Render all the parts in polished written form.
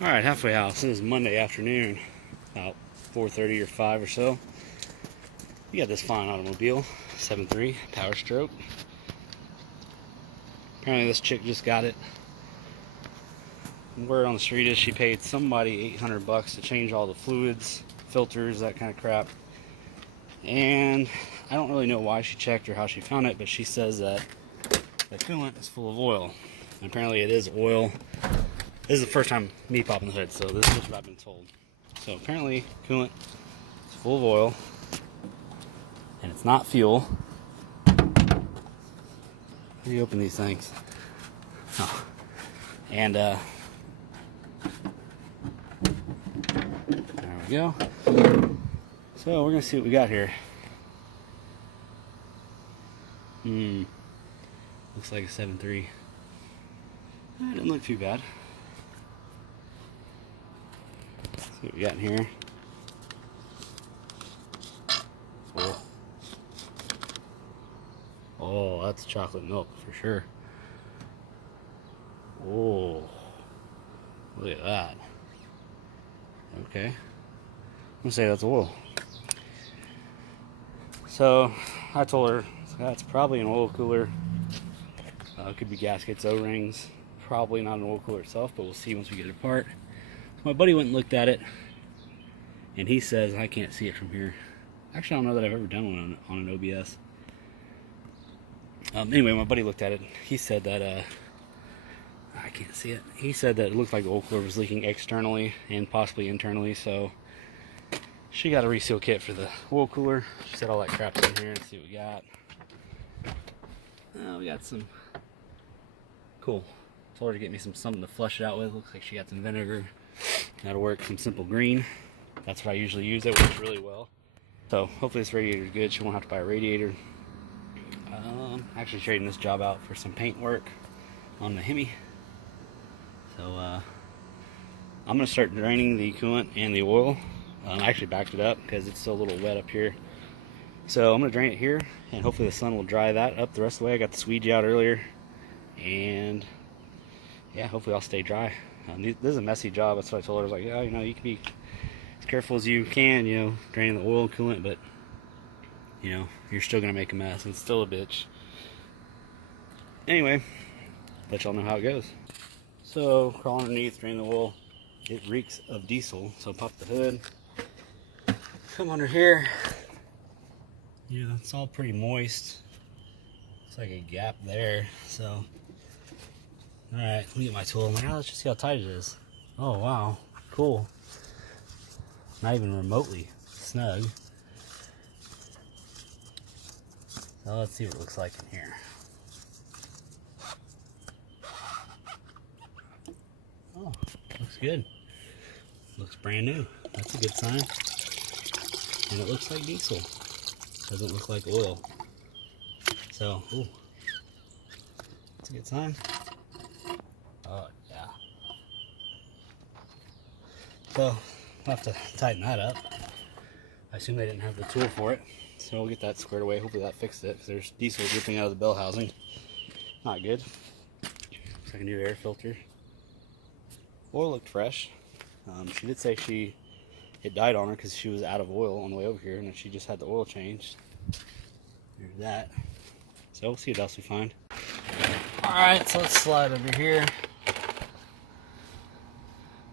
Alright, halfway house. It is Monday afternoon, about 4:30 or 5 or so. We got this fine automobile, 7.3 Power Stroke. Apparently this chick just got it. Word on the street is she paid somebody $800 to change all the fluids, filters, that kind of crap. And I don't really know why she checked or how she found it, but she says that the coolant is full of oil. And apparently it is oil. This is the first time me popping the hood, so this is what I've been told. So apparently coolant is full of oil, and it's not fuel. How do you open these things? Oh. And there we go. So we're gonna see what we got here. Looks like a 7.3. It didn't look too bad. Let's see what we got in here. Oh, that's chocolate milk for sure. Oh, look at that. Okay, I'm gonna say that's oil. So I told her that's probably an oil cooler. It could be gaskets, O-rings. Probably not an oil cooler itself, but we'll see once we get it apart. So my buddy went and looked at it, and he says I can't see it from here. Actually, I don't know that I've ever done one on an OBS. Anyway, my buddy looked at it. He said that I can't see it. He said that it looked like the oil cooler was leaking externally and possibly internally. So she got a reseal kit for the oil cooler. She said all that crap's in here. Let's see what we got. We got some cool. Told her to get me something to flush it out with. Looks like she got some vinegar. That'll work. Some simple green. That's what I usually use. It works really well. So hopefully this radiator is good. She won't have to buy a radiator. Actually trading this job out for some paint work on the Hemi. So I'm gonna start draining the coolant and the oil. I actually backed it up because it's still a little wet up here. So I'm gonna drain it here, and hopefully the sun will dry that up the rest of the way. I got the squeegee out earlier, and yeah, hopefully I'll stay dry. This is a messy job. That's what I told her. I was like, yeah, you know, you can be as careful as you can, you know, draining the oil and coolant, but you know, you're still gonna make a mess. It's still a bitch. Anyway, let y'all know how it goes. So crawl underneath, drain the oil. It reeks of diesel, so pop the hood. Come under here. Yeah, it's all pretty moist. Looks like a gap there. So, all right, let me get my tool. I'm like, oh, let's just see how tight it is. Oh wow, cool. Not even remotely snug. So let's see what it looks like in here. Oh, looks good. Looks brand new. That's a good sign. And it looks like diesel. Doesn't look like oil. So, ooh, that's a good sign. Oh, yeah. So, I'll have to tighten that up. I assume they didn't have the tool for it. So we'll get that squared away. Hopefully that fixed it, because there's diesel dripping out of the bell housing. Not good. Looks like a new air filter. Oil looked fresh. She did say it died on her because she was out of oil on the way over here, and she just had the oil changed. There's that. So we'll see what else we find. Alright, so let's slide over here.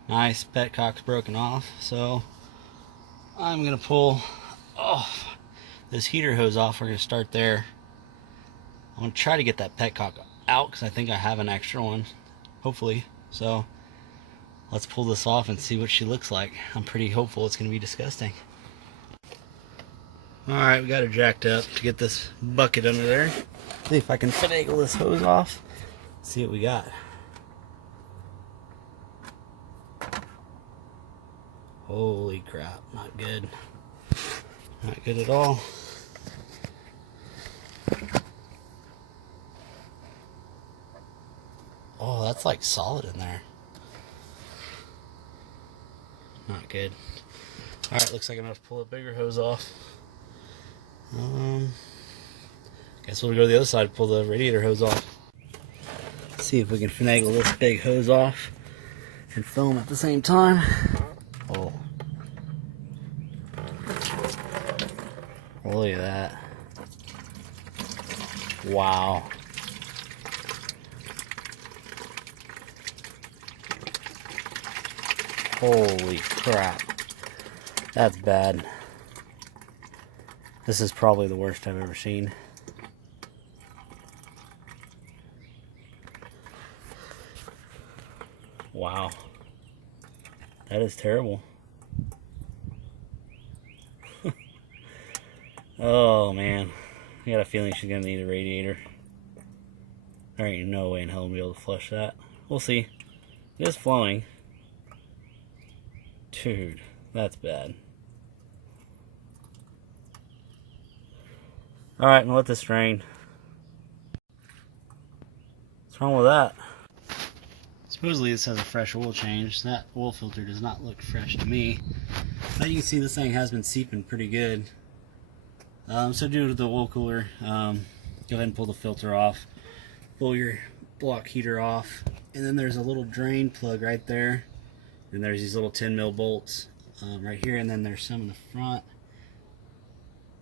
Nice, petcock's broken off. So I'm going to pull this heater hose off. We're going to start there. I'm going to try to get that petcock out because I think I have an extra one. Hopefully. So let's pull this off and see what she looks like. I'm pretty hopeful it's going to be disgusting. Alright, we got her jacked up to get this bucket under there. See if I can finagle this hose off. See what we got. Holy crap, not good. Not good at all. Oh, that's like solid in there. Not good. Alright, looks like I'm going to pull a bigger hose off. Guess we'll go to the other side, pull the radiator hose off. See if we can finagle this big hose off. and film at the same time. Oh. Look at that. Wow. Holy crap. That's bad. This is probably the worst I've ever seen. Wow. That is terrible. Oh man. I got a feeling she's gonna need a radiator. There ain't no way in hell I'm gonna be able to flush that. We'll see. It is flowing. Dude, that's bad. Alright, now let this drain. What's wrong with that? Supposedly this has a fresh oil change. That oil filter does not look fresh to me. But you can see this thing has been seeping pretty good. So due to the oil cooler, go ahead and pull the filter off. Pull your block heater off. And then there's a little drain plug right there. And there's these little 10 mil bolts right here. And then there's some in the front.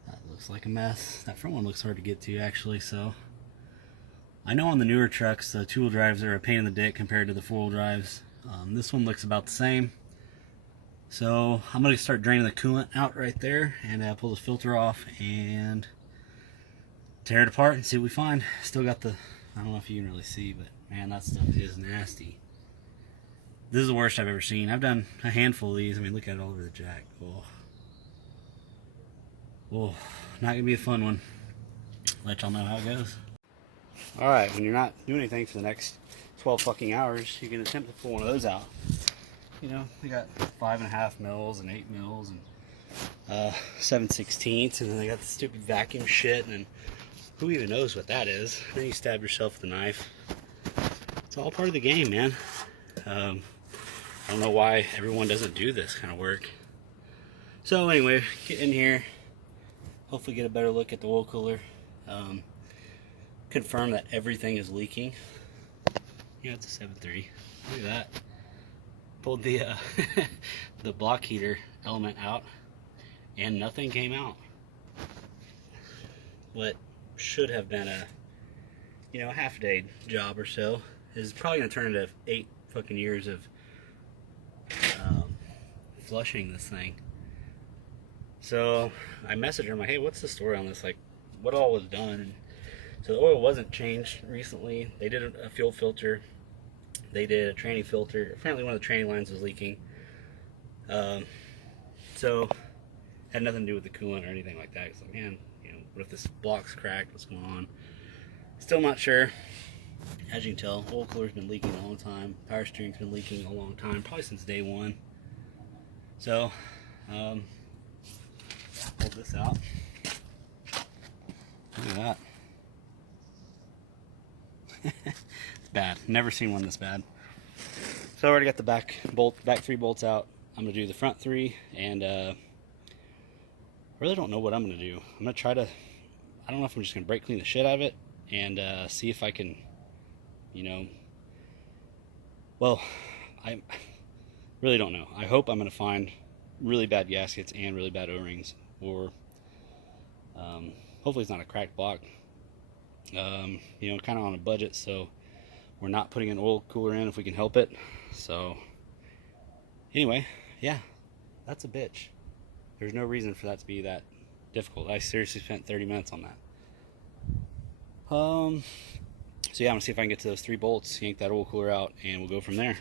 That looks like a mess. That front one looks hard to get to actually, so. I know on the newer trucks, the two-wheel drives are a pain in the dick compared to the four-wheel drives. This one looks about the same. So I'm going to start draining the coolant out right there and pull the filter off and tear it apart and see what we find. Still got the, I don't know if you can really see, but man, that stuff is nasty. This is the worst I've ever seen. I've done a handful of these. I mean, look at it all over the jack. Oh, oh, not going to be a fun one. Let y'all know how it goes. Alright, when you're not doing anything for the next 12 fucking hours, you can attempt to pull one of those out. You know, they got 5.5 mils and 8 mils and 7/16, and then they got the stupid vacuum shit, and who even knows what that is. Then you stab yourself with a knife. It's all part of the game, man. I don't know why everyone doesn't do this kind of work. So anyway, get in here, hopefully get a better look at the oil cooler. Confirm that everything is leaking. Yeah, it's a 7.3. Look at that. Pulled the the block heater element out, and nothing came out. What should have been a half day job or so is probably gonna turn into 8 fucking years of flushing this thing. So I messaged her, I'm like, hey, what's the story on this? Like, what all was done? And so the oil wasn't changed recently. They did a fuel filter. They did a tranny filter. Apparently one of the tranny lines was leaking. So had nothing to do with the coolant or anything like that. It's like, man, what if this block's cracked? What's going on? Still not sure. As you can tell, oil cooler's been leaking a long time. Power steering's been leaking a long time, probably since day one. So, pull this out. Look at that. It's bad. Never seen one this bad. So I already got the back 3 bolts out. I'm gonna do the front 3, and I really don't know what I'm gonna do. I'm gonna try to, I don't know if I'm just gonna brake clean the shit out of it and see if I can, well, I really don't know. I hope I'm gonna find really bad gaskets and really bad O-rings, or hopefully it's not a cracked block. Kind of on a budget, so we're not putting an oil cooler in if we can help it. So anyway, yeah, that's a bitch. There's no reason for that to be that difficult. I seriously spent 30 minutes on that. So yeah, I'm gonna see if I can get to those 3 bolts, yank that oil cooler out, and we'll go from there.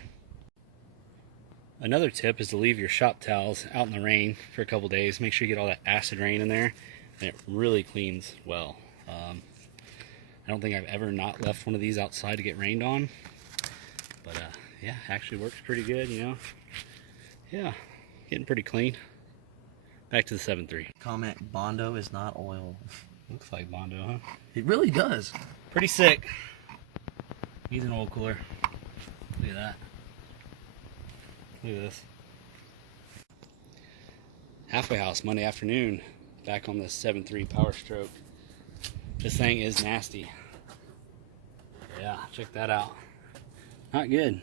Another tip is to leave your shop towels out in the rain for a couple days. Make sure you get all that acid rain in there, and it really cleans well. I don't think I've ever not left one of these outside to get rained on, but yeah, actually works pretty good, Yeah, getting pretty clean. Back to the 7.3. Comment, Bondo is not oil. Looks like Bondo, huh? It really does. Pretty sick. Needs an oil cooler. Look at that. Look at this. Halfway House, Monday afternoon. Back on the 7.3 Power Stroke. This thing is nasty. Yeah, check that out. Not good.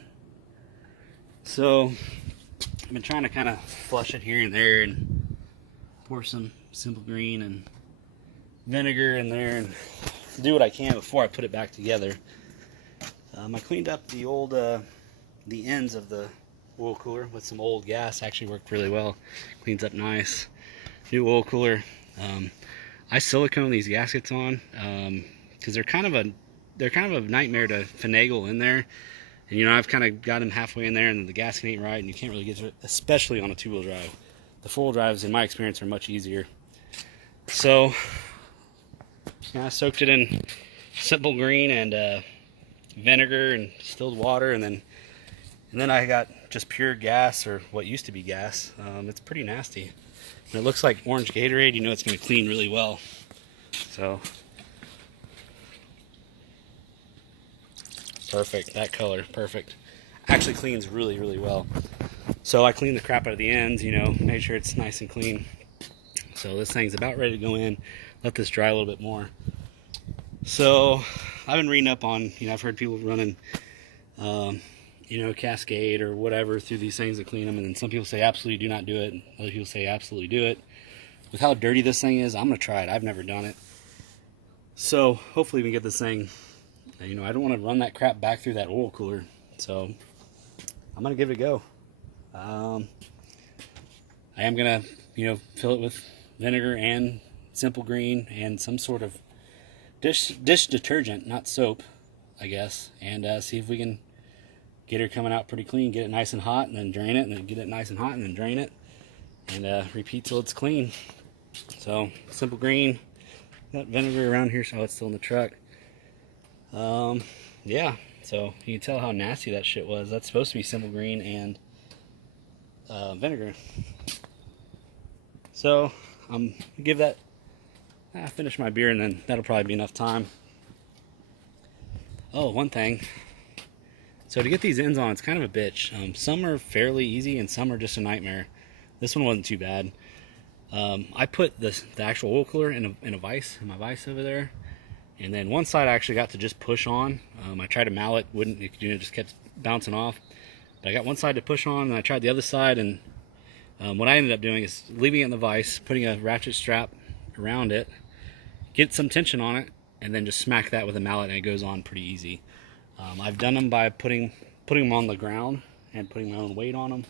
So I've been trying to kind of flush it here and there and pour some simple green and vinegar in there and do what I can before I put it back together. I cleaned up the old the ends of the oil cooler with some old gas. Actually worked really well. Cleans up nice. New oil cooler. I silicone these gaskets on because they're kind of a nightmare to finagle in there. And you know, I've kind of got them halfway in there and the gasket ain't right and you can't really get to it, especially on a two-wheel drive. The four-wheel drives, in my experience, are much easier. So yeah, I soaked it in simple green and vinegar and distilled water, and then I got just pure gas, or what used to be gas. It's pretty nasty. When it looks like orange Gatorade, you know it's going to clean really well. So perfect, that color, perfect. Actually cleans really, really well. So I cleaned the crap out of the ends, you know, made sure it's nice and clean. So this thing's about ready to go in. Let this dry a little bit more. So I've been reading up on, you know, I've heard people running, you know, Cascade or whatever through these things to clean them, and then some people say absolutely do not do it, and other people say absolutely do it. With how dirty this thing is, I'm gonna try it. I've never done it. So hopefully we can get this thing, you know, I don't want to run that crap back through that oil cooler, so I'm gonna give it a go. I am gonna, you know, fill it with vinegar and simple green and some sort of dish detergent, not soap, I guess, and see if we can get her coming out pretty clean. Get it nice and hot, and then drain it, and then get it nice and hot, and then drain it, and repeat till it's clean. So simple green, got vinegar around here, so it's still in the truck. Yeah, so you can tell how nasty that shit was. That's supposed to be simple green and vinegar. So I'm gonna give that, finish my beer, and then that'll probably be enough time. Oh, one thing. So to get these ends on, it's kind of a bitch. Some are fairly easy and some are just a nightmare. This one wasn't too bad. I put the actual oil cooler in my vise over there, and then one side I actually got to just push on. I tried to mallet, wouldn't, it, you know, just kept bouncing off. But I got one side to push on, and I tried the other side, and what I ended up doing is leaving it in the vise, putting a ratchet strap around it, get some tension on it, and then just smack that with a mallet, and it goes on pretty easy. I've done them by putting them on the ground and putting my own weight on them.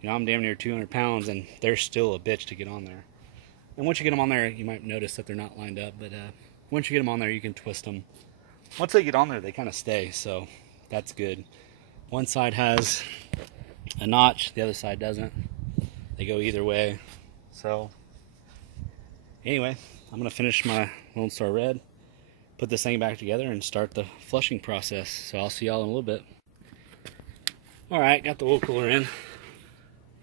You know, I'm damn near 200 pounds, and they're still a bitch to get on there. And once you get them on there, you might notice that they're not lined up, but once you get them on there, you can twist them. Once they get on there, they kind of stay, so that's good. One side has a notch, the other side doesn't. They go either way. So anyway, I'm gonna finish my Lone Star Red, put this thing back together, and start the flushing process. So I'll see y'all in a little bit. Alright, got the oil cooler in.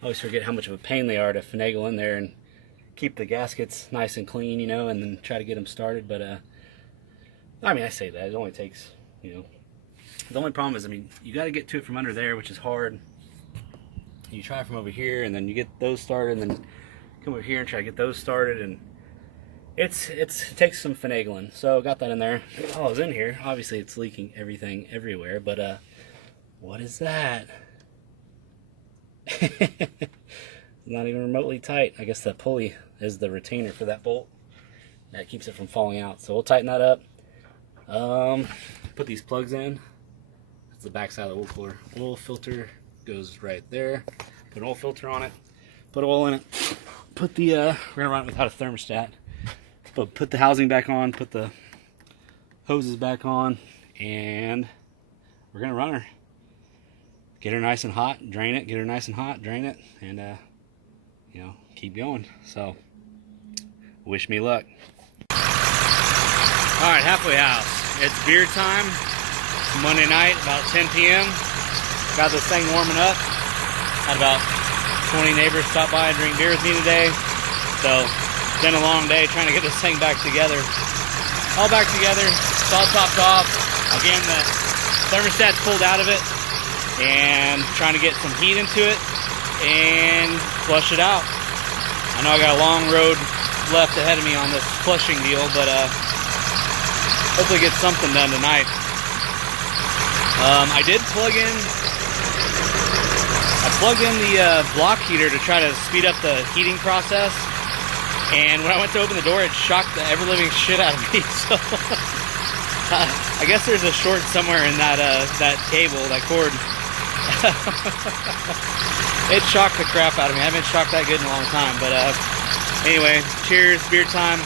I always forget how much of a pain they are to finagle in there and keep the gaskets nice and clean, you know, and then try to get them started. But I mean, I say that, it only takes, you know, the only problem is, I mean, you got to get to it from under there, which is hard. You try from over here, and then you get those started, and then come over here and try to get those started, and it takes some finagling. So got that in there. Oh, it's in here. Obviously, it's leaking everything everywhere. But what is that? Not even remotely tight. I guess the pulley is the retainer for that bolt that keeps it from falling out. So we'll tighten that up. Put these plugs in. That's the back side of the oil cooler. Oil filter goes right there. Put an oil filter on it. Put oil in it. Put the we're gonna run it without a thermostat. But put the housing back on. Put the hoses back on, and we're gonna run her. Get her nice and hot, drain it, get her nice and hot, drain it, and you know, keep going. So wish me luck. Alright, halfway house. It's beer time. It's Monday night, about 10 p.m. Got this thing warming up. Had about 20 neighbors stop by and drink beer with me today. So it's been a long day trying to get this thing back together. All back together. It's all topped off. Again, the thermostat's pulled out of it, and trying to get some heat into it and flush it out. I know I got a long road left ahead of me on this flushing deal, but hopefully get something done tonight. I did plug in plugged in the block heater to try to speed up the heating process. And when I went to open the door, it shocked the ever-living shit out of me. So I guess there's a short somewhere in that that cable, that cord. It shocked the crap out of me. I haven't been shocked that good in a long time. But anyway, cheers, beer time.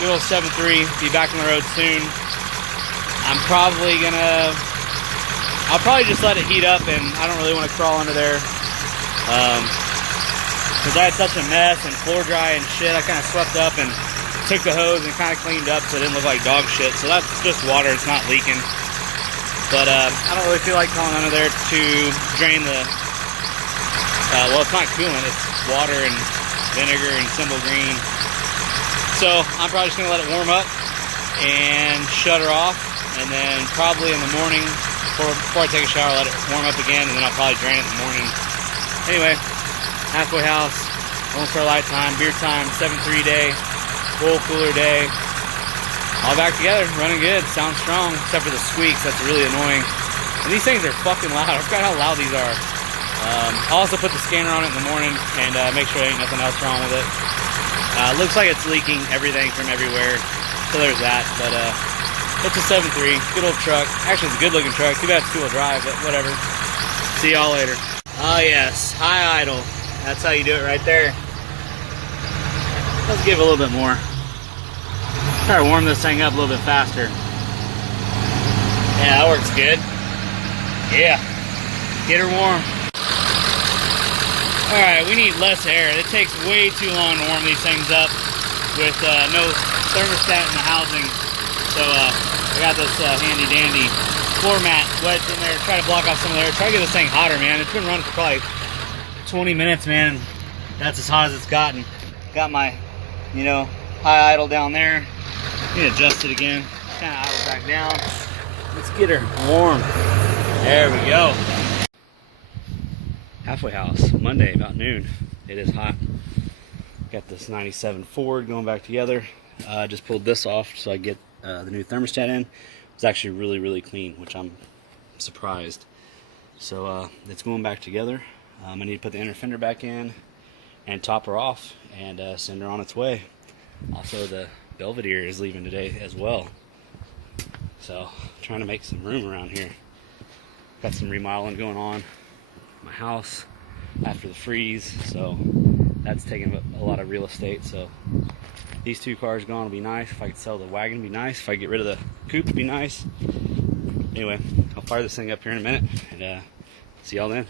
Good old 7.3. Be back on the road soon. I'll probably just let it heat up, and I don't really want to crawl under there. Because I had such a mess and floor dry and shit. I kind of swept up and took the hose and kind of cleaned up so it didn't look like dog shit. So that's just water, it's not leaking. But I don't really feel like crawling under there to drain the, well, it's not coolant, it's water and vinegar and Simple Green. So I'm probably just gonna let it warm up and shut her off. And then probably in the morning, before I take a shower, let it warm up again, and then I'll probably drain it in the morning. Anyway, halfway house, almost our light time, beer time, 7.3 day, full cooler day. All back together, running good, sounds strong, except for the squeaks, that's really annoying. And these things are fucking loud, I forgot how loud these are. I'll also put the scanner on it in the morning and make sure there ain't nothing else wrong with it. Looks like it's leaking everything from everywhere, so there's that. But it's a 7.3, good old truck. Actually, it's a good looking truck, too bad it's two-wheel drive, but whatever. See y'all later. Oh yes, high idle. That's how you do it right there. Let's give it a little bit more. Try to warm this thing up a little bit faster. Yeah, that works good. Yeah, get her warm. All right, we need less air. It takes way too long to warm these things up with no thermostat in the housing. So I got this handy dandy floor mat wedged in there, try to block off some of the air. Try to get this thing hotter, man. It's been running for probably 20 minutes, man. That's as hot as it's gotten. Got my, you know, high idle down there. Need to adjust it again. Kind of idle back down. Let's get her warm. There we go. Halfway house, Monday about noon. It is hot. Got this 97 Ford going back together. Just pulled this off so I get the new thermostat in. It's actually really, really clean, which I'm surprised. So it's going back together. I need to put the inner fender back in and top her off and send her on its way. Also, the Belvedere is leaving today as well. So, trying to make some room around here. Got some remodeling going on in my house after the freeze, so that's taking a lot of real estate. So, these two cars gone will be nice. If I could sell the wagon, it'd be nice. If I get rid of the coupe, it'd be nice. Anyway, I'll fire this thing up here in a minute and see y'all then.